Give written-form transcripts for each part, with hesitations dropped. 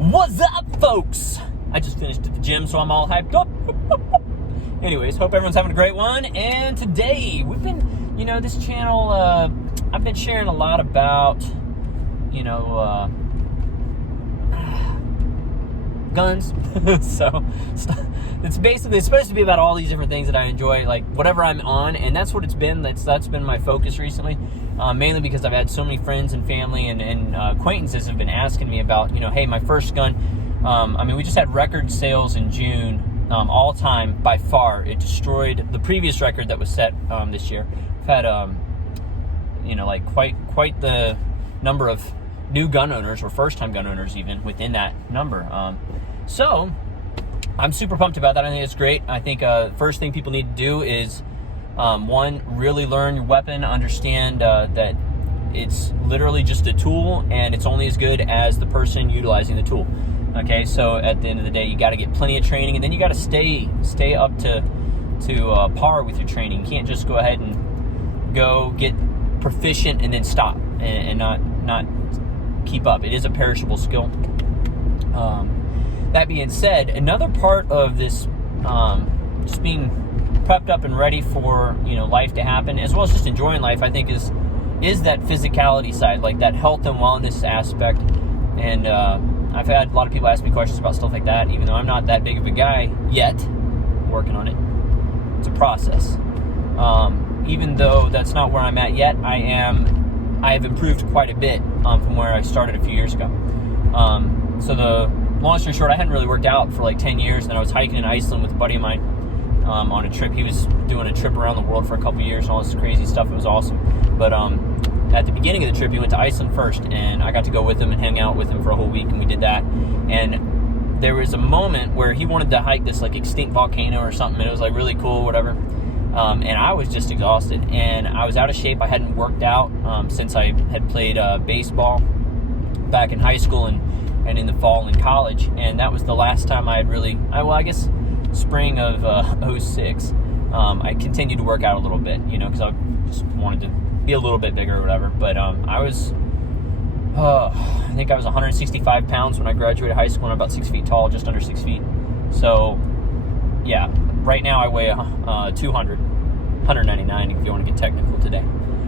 What's up, folks? I just finished at the gym, so I'm all hyped up. Anyways, hope everyone's having a great one. And today, we've been, this channel, I've been sharing a lot about, guns. So, it's supposed to be about all these different things that I enjoy, like whatever I'm on, and that's what it's been. That's been my focus recently, mainly because I've had so many friends and family and acquaintances have been asking me about, hey, my first gun. We just had record sales in June, all time by far. It destroyed the previous record that was set this year. I've had, quite the number of new gun owners or first-time gun owners even within that number. So I'm super pumped about that. I think it's great. I think first thing people need to do is, one, really learn your weapon, understand that it's literally just a tool and it's only as good as the person utilizing the tool. Okay, so at the end of the day, you got to get plenty of training, and then you got to stay up to par with your training. You can't just go ahead and go get proficient and then stop and not keep up. It is a perishable skill. That being said, another part of this just being prepped up and ready for life to happen, as well as just enjoying life, I think is that physicality side, like that health and wellness aspect. And I've had a lot of people ask me questions about stuff like that, even though I'm not that big of a guy yet. Working on it. It's a process. Even though that's not where I'm at yet, I have improved quite a bit from where I started a few years ago. So the long story short, I hadn't really worked out for like 10 years, and I was hiking in Iceland with a buddy of mine on a trip. He was doing a trip around the world for a couple years and all this crazy stuff. It was awesome. But at the beginning of the trip, he went to Iceland first, and I got to go with him and hang out with him for a whole week, and we did that. And there was a moment where he wanted to hike this like extinct volcano or something, and it was like really cool, whatever. And I was just exhausted, and I was out of shape. I hadn't worked out since I had played baseball back in high school and in the fall in college, and that was the last time I had really, I guess spring of 06, I continued to work out a little bit, because I just wanted to be a little bit bigger or whatever. But I think I was 165 pounds when I graduated high school, and I'm about 6 feet tall, just under 6 feet. So yeah, right now I weigh 199 if you want to get technical today.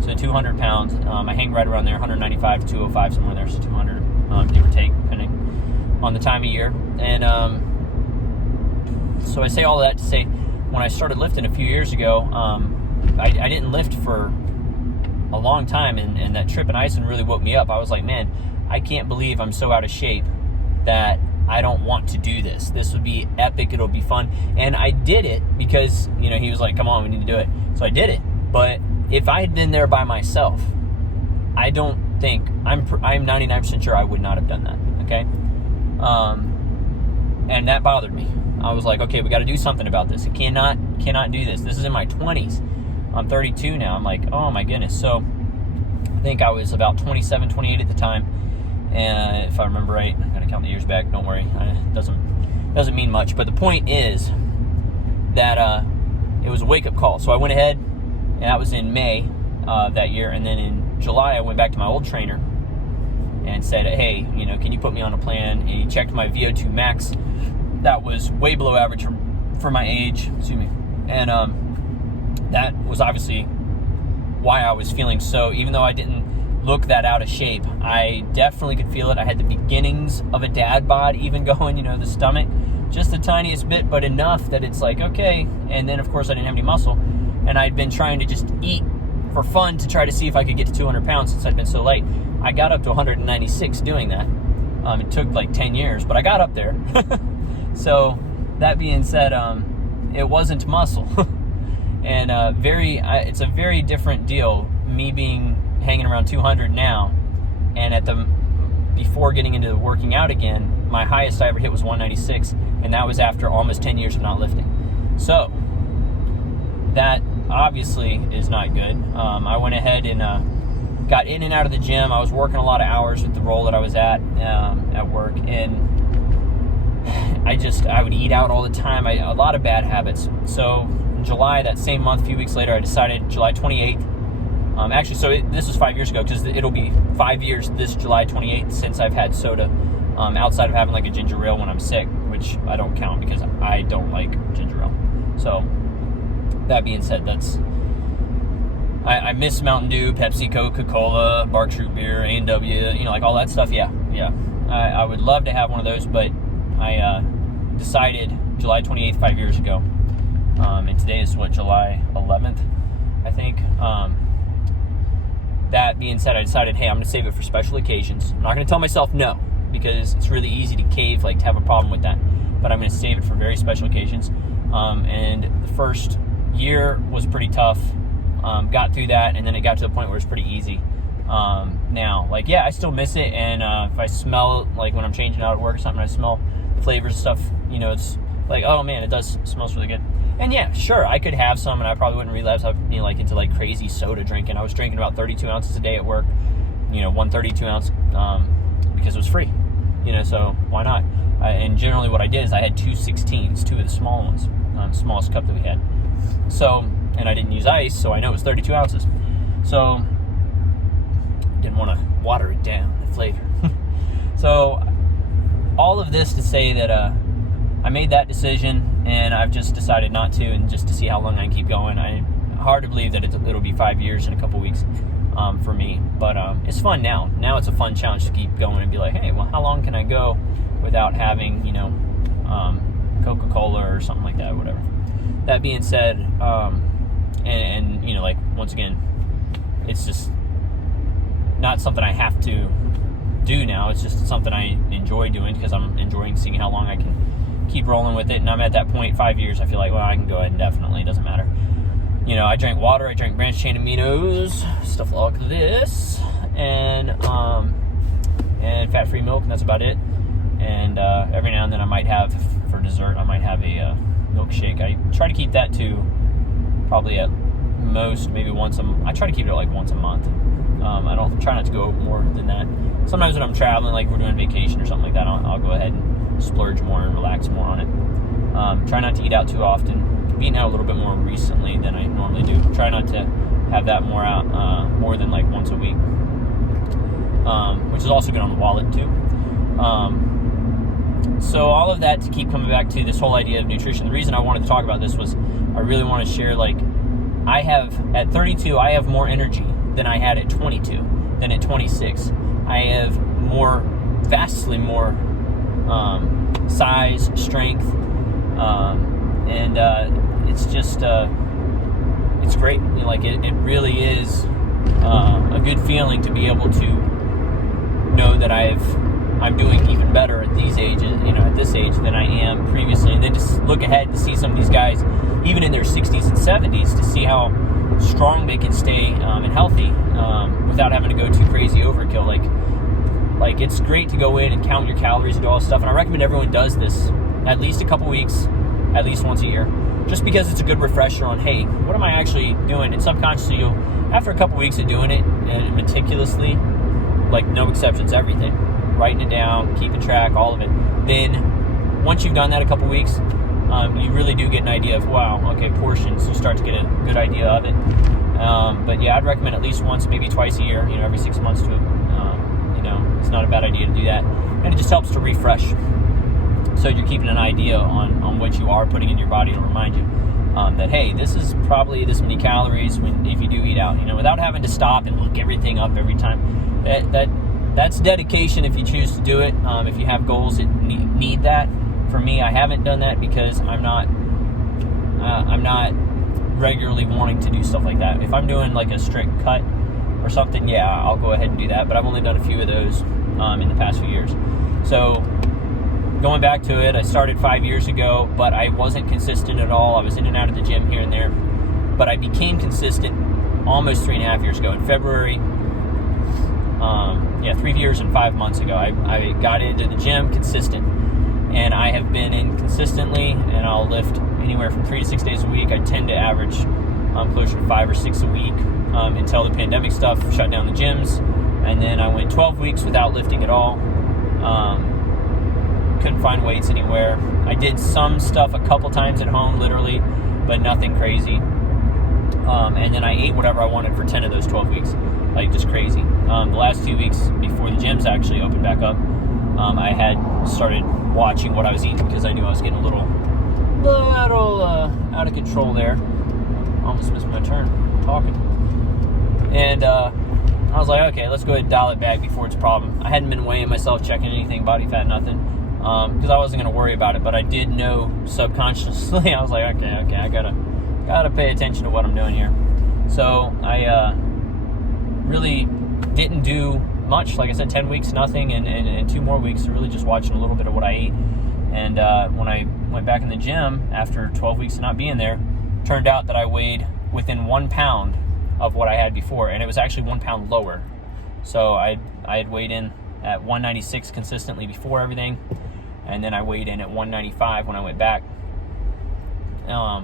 So 200 pounds. I hang right around there, 195 to 205, somewhere there, so 200, give or take, depending on the time of year. And so I say all that to say, when I started lifting a few years ago, I didn't lift for a long time, and that trip in Iceland really woke me up. I was like, man, I can't believe I'm so out of shape that I don't want to do this. This would be epic. It'll be fun. And I did it because, he was like, come on, we need to do it. So I did it. But if I had been there by myself, I don't think, I'm 99% sure I would not have done that. Okay. And that bothered me. I was like, okay, we got to do something about this. I cannot do this. This is in my 20s. I'm 32 now. I'm like, oh my goodness. So I think I was about 27, 28 at the time. And if I remember right, I'm going to count the years back. Don't worry. It doesn't mean much. But the point is that it was a wake-up call. So I went ahead, and that was in May that year. And then in July, I went back to my old trainer and said, hey, can you put me on a plan? And he checked my VO2 max. That was way below average for my age. Excuse me. And that was obviously why I was feeling so, even though I didn't look that out of shape, I definitely could feel it. I had the beginnings of a dad bod even going, the stomach, just the tiniest bit, but enough that it's like, okay. And then, of course, I didn't have any muscle, and I'd been trying to just eat for fun to try to see if I could get to 200 pounds since I'd been so light. I got up to 196 doing that. It took like 10 years, but I got up there. So that being said, it wasn't muscle. And it's a very different deal, me hanging around 200 now, and before getting into working out again, my highest I ever hit was 196, and that was after almost 10 years of not lifting. So that obviously is not good. I went ahead and got in and out of the gym. I was working a lot of hours with the role that I was at work, and I would eat out all the time. A lot of bad habits. So in July, that same month, a few weeks later, I decided July 28th. This was 5 years ago, because it'll be 5 years this July 28th since I've had soda outside of having like a ginger ale when I'm sick, which I don't count because I don't like ginger ale. So that being said, I miss Mountain Dew, Pepsi, Coca-Cola, Barq's Root Beer, A&W, like all that stuff. Yeah. I would love to have one of those, but I decided July 28th, 5 years ago, and today is July 11th, I think. That being said, I decided, hey, I'm going to save it for special occasions. I'm not going to tell myself no, because it's really easy to cave, to have a problem with that. But I'm going to save it for very special occasions. And the first year was pretty tough. Got through that, and then it got to the point where it's pretty easy. Now, I still miss it, and if I smell, when I'm changing out at work or something, I smell flavors and stuff, it's oh man, it smells really good. And yeah, sure, I could have some, and I probably wouldn't relapse. I'd be into crazy soda drinking. I was drinking about 32 ounces a day at work, one 32 ounce, because it was free, so why not? And generally what I did is I had 2 16s, 2 of the small ones, smallest cup that we had. So, and I didn't use ice, so I know it was 32 ounces. So, didn't want to water it down, the flavor. So, all of this to say that I made that decision, and I've just decided not to, and just to see how long I can keep going. Hard to believe that it'll be 5 years in a couple weeks for me, but it's fun now. Now it's a fun challenge to keep going and be like, hey, well, how long can I go without having, Coca-Cola or something like that, or whatever. That being said, once again, it's just not something I have to do now. It's just something I enjoy doing because I'm enjoying seeing how long I can keep rolling with it. And I'm at that point, 5 years, I feel like, well, I can go ahead indefinitely. It doesn't matter. I drank water, I drank branched chain aminos, stuff like this, and fat-free milk, and that's about it. And every now and then I might have, for dessert, I might have a milkshake. I try to keep that to probably at most maybe I try to keep it once a month. I don't try not to go more than that. Sometimes when I'm traveling, like we're doing vacation or something like that, I'll go ahead and splurge more and relax more on it. Try not to eat out too often. I've eaten out a little bit more recently than I normally do. Try not to have that more than once a week, which is also good on the wallet too. So all of that to keep coming back to this whole idea of nutrition. The reason I wanted to talk about this was I really want to share, I have, at 32, I have more energy than I had at 22, than at 26. I have vastly more size, strength, and it's just, it's great. It really is a good feeling to be able to know that I'm doing even better at these ages, at this age than I am previously. And then just look ahead to see some of these guys, even in their 60s and 70s, to see how strong they can stay and healthy without having to go too crazy overkill. Like it's great to go in and count your calories and do all this stuff. And I recommend everyone does this at least a couple weeks, at least once a year, just because it's a good refresher on, hey, what am I actually doing? And subconsciously, after a couple weeks of doing it and meticulously, no exceptions, everything, writing it down, keeping track, all of it. Then once you've done that a couple weeks, you really do get an idea of, wow, okay, portions. You start to get a good idea of it. But yeah, I'd recommend at least once, maybe twice a year, every 6 months to, it's not a bad idea to do that. And it just helps to refresh. So you're keeping an idea on what you are putting in your body to remind you that, hey, this is probably this many calories if you do eat out, without having to stop and look everything up every time. That's dedication if you choose to do it. If you have goals that need that. For me, I haven't done that because I'm not regularly wanting to do stuff like that. If I'm doing a strict cut or something, yeah, I'll go ahead and do that. But I've only done a few of those in the past few years. So going back to it, I started 5 years ago, but I wasn't consistent at all. I was in and out of the gym here and there. But I became consistent almost 3.5 years ago. In February, 3 years and 5 months ago, I got into the gym consistent. And I have been in consistently, and I'll lift anywhere from 3 to 6 days a week. I tend to average closer to 5 or 6 a week until the pandemic stuff shut down the gyms. And then I went 12 weeks without lifting at all. Couldn't find weights anywhere. I did some stuff a couple times at home, literally, but nothing crazy. And then I ate whatever I wanted for 10 of those 12 weeks. Just crazy. The last 2 weeks before the gyms actually opened back up, I had started watching what I was eating because I knew I was getting a little out of control there. Almost missed my turn talking. And I was like, okay, let's go ahead and dial it back before it's a problem. I hadn't been weighing myself, checking anything, body fat, nothing, because I wasn't going to worry about it. But I did know subconsciously, I was like, okay, I gotta pay attention to what I'm doing here. So I really didn't do much. Like I said, 10 weeks, nothing, and 2 more weeks, really just watching a little bit of what I ate. And when I went back in the gym after 12 weeks of not being there, turned out that I weighed within 1 pound of what I had before, and it was actually 1 pound lower. So I had weighed in at 196 consistently before everything, and then I weighed in at 195 when I went back, or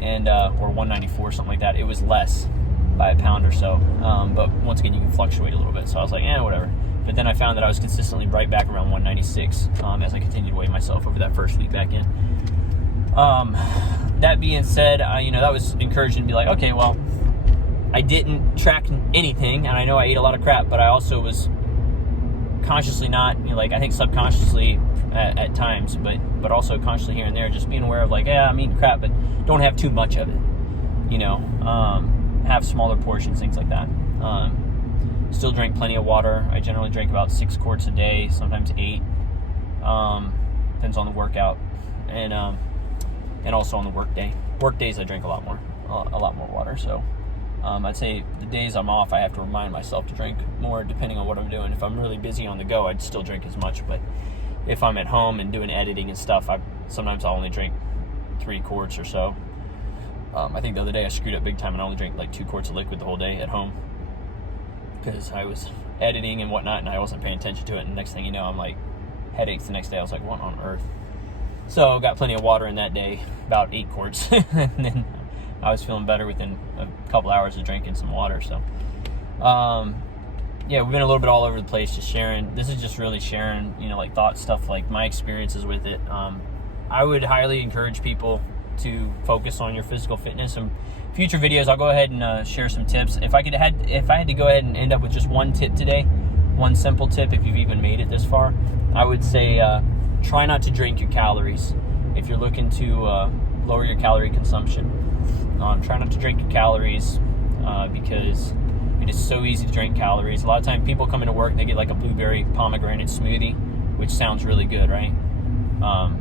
194, something like that. It was less by a pound or so, but once again, you can fluctuate a little bit. So I was like, whatever. But then I found that I was consistently right back around 196 as I continued to weigh myself over that first week back in. That being said, that was encouraging to be like, okay, well, I didn't track anything, and I know I ate a lot of crap, but I also was consciously not, I think subconsciously at times, but also consciously here and there, just being aware of like, I'm eating crap, but don't have too much of it, have smaller portions, things like that. Still drink plenty of water. I generally drink about 6 quarts a day, sometimes 8. Depends on the workout, and also on the work day. Work days I drink a lot more water. So I'd say the days I'm off, I have to remind myself to drink more, depending on what I'm doing. If I'm really busy on the go, I'd still drink as much. But if I'm at home and doing editing and stuff, sometimes I'll only drink 3 quarts or so. I think the other day I screwed up big time and I only drank like 2 quarts of liquid the whole day at home because I was editing and whatnot, and I wasn't paying attention to it. And next thing you know, I'm like headaches the next day. I was like, what on earth? So got plenty of water in that day, about 8 quarts, and then I was feeling better within a couple hours of drinking some water. So we've been a little bit all over the place, just sharing. This is just really sharing, like thoughts, stuff, like my experiences with it. I would highly encourage people to focus on your physical fitness. And future videos, I'll go ahead and share some tips. If I had to go ahead and end up with just one tip today, one simple tip, if you've even made it this far, I would say try not to drink your calories. If you're looking to lower your calorie consumption, try not to drink your calories because it is so easy to drink calories. A lot of times people come into work and they get like a blueberry pomegranate smoothie, which sounds really good, right?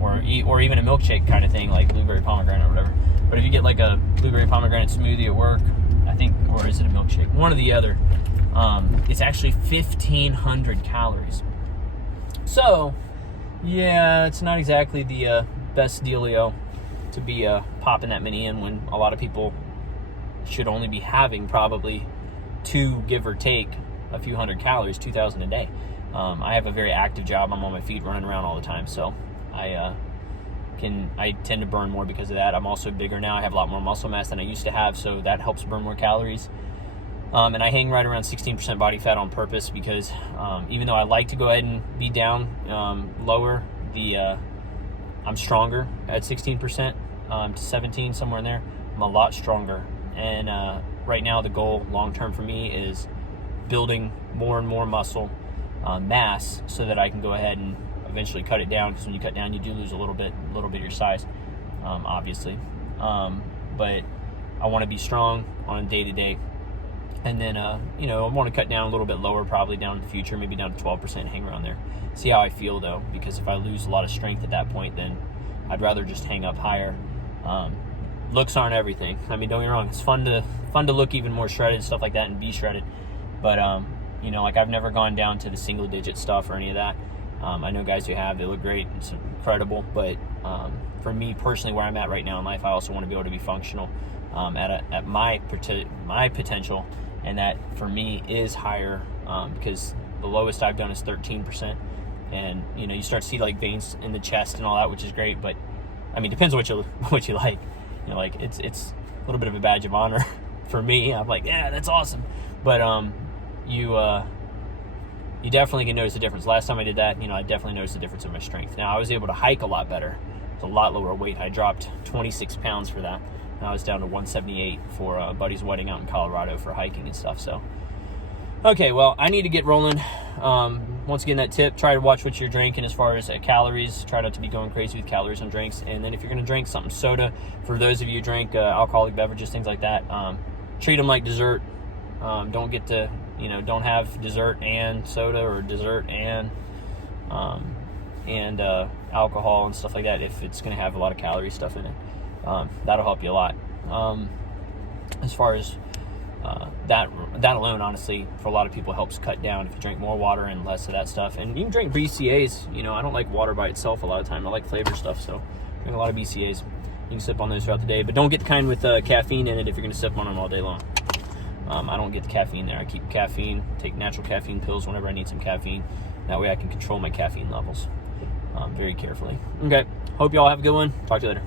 Or even a milkshake kind of thing, like blueberry pomegranate or whatever. But if you get like a blueberry pomegranate smoothie at work, I think, or is it a milkshake? One or the other. It's actually 1,500 calories. So, yeah, it's not exactly the best dealio to be popping that many in when a lot of people should only be having probably 2, give or take, a few hundred calories, 2,000 a day. I have a very active job. I'm on my feet running around all the time, so I tend to burn more because of that. I'm also bigger now. I have a lot more muscle mass than I used to have, so that helps burn more calories. And I hang right around 16% body fat on purpose because even though I like to go ahead and be down lower, I'm stronger at 16% to 17, somewhere in there. I'm a lot stronger. And right now the goal long-term for me is building more and more muscle mass so that I can go ahead and eventually cut it down, because when you cut down, you do lose a little bit of your size, obviously. But I want to be strong on a day-to-day. And then, I want to cut down a little bit lower, probably down in the future, maybe down to 12%, hang around there. See how I feel, though, because if I lose a lot of strength at that point, then I'd rather just hang up higher. Looks aren't everything. I mean, don't get me wrong. It's fun to look even more shredded, stuff like that, and be shredded. But, I've never gone down to the single-digit stuff or any of that. I know guys who have. They look great. It's incredible. But for me personally, where I'm at right now in life, I also want to be able to be functional at my potential. And that, for me, is higher because the lowest I've done is 13%. And, you start to see, like, veins in the chest and all that, which is great. But, I mean, depends on what you like. It's a little bit of a badge of honor for me. I'm like, yeah, that's awesome. But you definitely can notice a difference. Last time I did that, I definitely noticed a difference in my strength. Now, I was able to hike a lot better. It's a lot lower weight. I dropped 26 pounds for that. And I was down to 178 for a buddy's wedding out in Colorado for hiking and stuff. So, Okay, well, I need to get rolling. Once again, that tip, try to watch what you're drinking as far as calories. Try not to be going crazy with calories on drinks. And then if you're going to drink something soda, for those of you who drink alcoholic beverages, things like that, treat them like dessert. Don't get to, don't have dessert and soda or dessert and alcohol and stuff like that if it's going to have a lot of calorie stuff in it. That'll help you a lot. As far as that alone, honestly, for a lot of people helps cut down if you drink more water and less of that stuff. And you can drink BCAAs. I don't like water by itself a lot of the time. I like flavor stuff, so drink a lot of BCAAs. You can sip on those throughout the day, but don't get the kind with caffeine in it if you're going to sip on them all day long. I don't get the caffeine there. I keep caffeine, take natural caffeine pills whenever I need some caffeine. That way I can control my caffeine levels very carefully. Okay, hope you all have a good one. Talk to you later.